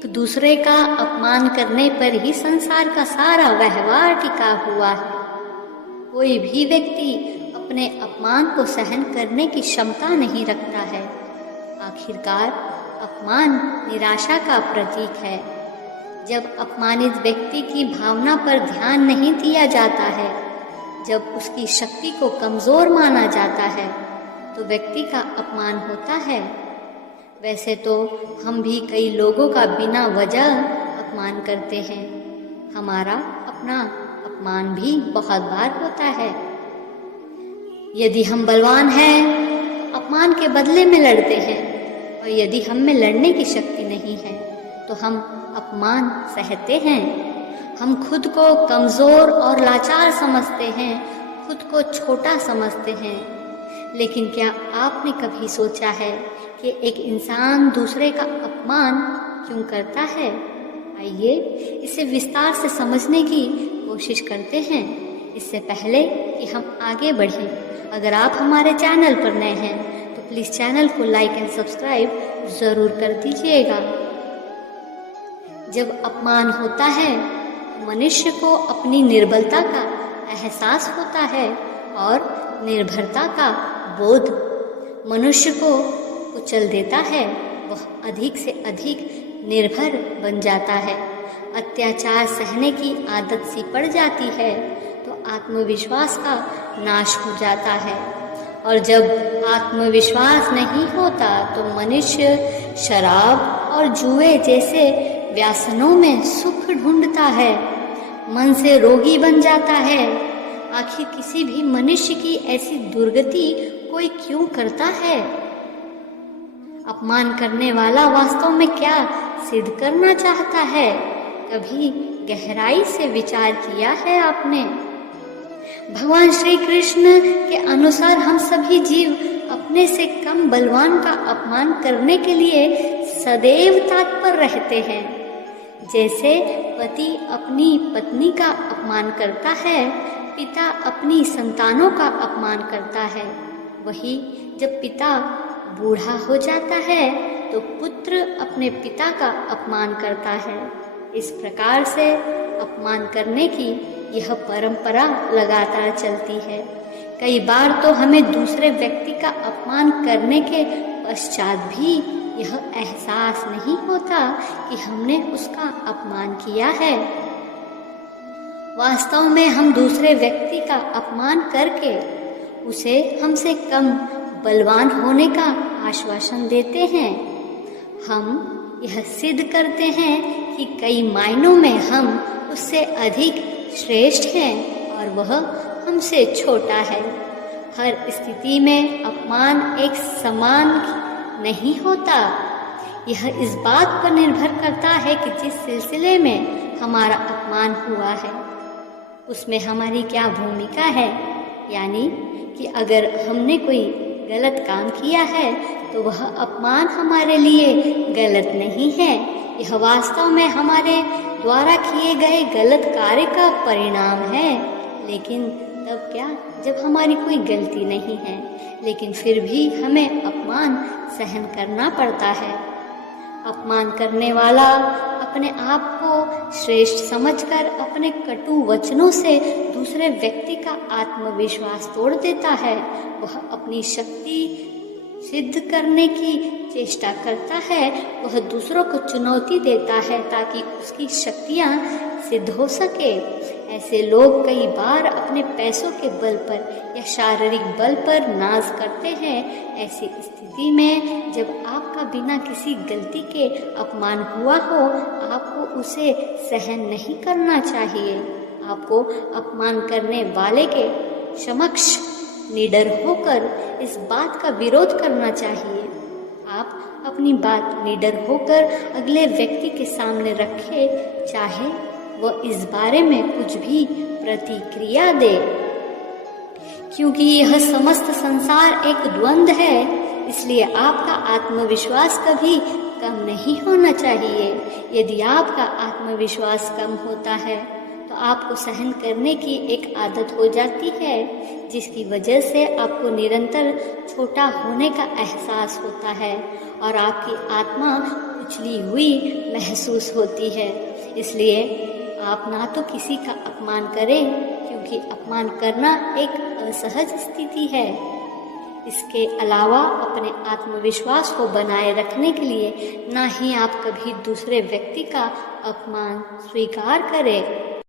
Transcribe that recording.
एक दूसरे का अपमान करने पर ही संसार का सारा व्यवहार टिका हुआ है। कोई भी व्यक्ति अपने अपमान को सहन करने की क्षमता नहीं रखता है। आखिरकार अपमान निराशा का प्रतीक है। जब अपमानित व्यक्ति की भावना पर ध्यान नहीं दिया जाता है, जब उसकी शक्ति को कमजोर माना जाता है, तो व्यक्ति का अपमान होता है। वैसे तो हम भी कई लोगों का बिना वजह अपमान करते हैं। हमारा अपना अपमान भी बहुत बार होता है। यदि हम बलवान हैं, अपमान के बदले में लड़ते हैं, और यदि हम में लड़ने की शक्ति नहीं है, तो हम अपमान सहते हैं। हम खुद को कमजोर और लाचार समझते हैं, खुद को छोटा समझते हैं। लेकिन क्या आपने कभी सोचा है कि एक इंसान दूसरे का अपमान क्यों करता है? आइए इसे विस्तार से समझने की कोशिश करते हैं। इससे पहले कि हम आगे बढ़ें, अगर आप हमारे चैनल पर नए हैं तो प्लीज़ चैनल को लाइक एंड सब्सक्राइब ज़रूर कर दीजिएगा। जब अपमान होता है, मनुष्य को अपनी निर्बलता का एहसास होता है और निर्भरता का बोध मनुष्य को कुचल देता है। वह अधिक से अधिक निर्भर बन जाता है। अत्याचार सहने की आदत सी पड़ जाती है तो आत्मविश्वास का नाश हो जाता है। और जब आत्मविश्वास नहीं होता तो मनुष्य शराब और जुए जैसे व्यसनों में सुख ढूंढता है, मन से रोगी बन जाता है। आखिर किसी भी मनुष्य की ऐसी दुर्गति कोई क्यों करता है? अपमान करने वाला वास्तव में क्या सिद्ध करना चाहता है? कभी गहराई से विचार किया है आपने? भगवान श्री कृष्ण के अनुसार हम सभी जीव अपने से कम बलवान का अपमान करने के लिए सदैव तत्पर रहते हैं। जैसे पति अपनी पत्नी का अपमान करता है, पिता अपनी संतानों का अपमान करता है, वही जब पिता बूढ़ा हो जाता है तो पुत्र अपने पिता का अपमान करता है। इस प्रकार से अपमान करने की यह परंपरा लगातार चलती है। कई बार तो हमें दूसरे व्यक्ति का अपमान करने के पश्चात भी यह एहसास नहीं होता कि हमने उसका अपमान किया है। वास्तव में हम दूसरे व्यक्ति का अपमान करके उसे हमसे कम बलवान होने का आश्वासन देते हैं। हम यह सिद्ध करते हैं कि कई मायनों में हम उससे अधिक श्रेष्ठ हैं और वह हमसे छोटा है। हर स्थिति में अपमान एक समान नहीं होता। यह इस बात पर निर्भर करता है कि जिस सिलसिले में हमारा अपमान हुआ है उसमें हमारी क्या भूमिका है। यानी कि अगर हमने कोई गलत काम किया है तो वह अपमान हमारे लिए गलत नहीं है। यह वास्तव में हमारे द्वारा किए गए गलत कार्य का परिणाम है। लेकिन तब क्या, जब हमारी कोई गलती नहीं है लेकिन फिर भी हमें अपमान सहन करना पड़ता है। अपमान करने वाला अपने आप को श्रेष्ठ समझकर अपने कटु वचनों से दूसरे व्यक्ति का आत्मविश्वास तोड़ देता है। वह अपनी शक्ति सिद्ध करने की चेष्टा करता है। वह दूसरों को चुनौती देता है ताकि उसकी शक्तियाँ सिद्ध हो सके। ऐसे लोग कई बार अपने पैसों के बल पर या शारीरिक बल पर नाज करते हैं। ऐसी स्थिति में जब आपका बिना किसी गलती के अपमान हुआ हो, आपको उसे सहन नहीं करना चाहिए। आपको अपमान करने वाले के समक्ष निडर होकर इस बात का विरोध करना चाहिए। आप अपनी बात निडर होकर अगले व्यक्ति के सामने रखें, चाहे वह इस बारे में कुछ भी प्रतिक्रिया दे, क्योंकि यह समस्त संसार एक द्वंद्व है। इसलिए आपका आत्मविश्वास कभी कम नहीं होना चाहिए। यदि आपका आत्मविश्वास कम होता है तो आपको सहन करने की एक आदत हो जाती है, जिसकी वजह से आपको निरंतर छोटा होने का एहसास होता है और आपकी आत्मा उछली हुई महसूस होती है। इसलिए आप ना तो किसी का अपमान करें, क्योंकि अपमान करना एक असहज स्थिति है। इसके अलावा अपने आत्मविश्वास को बनाए रखने के लिए ना ही आप कभी दूसरे व्यक्ति का अपमान स्वीकार करें।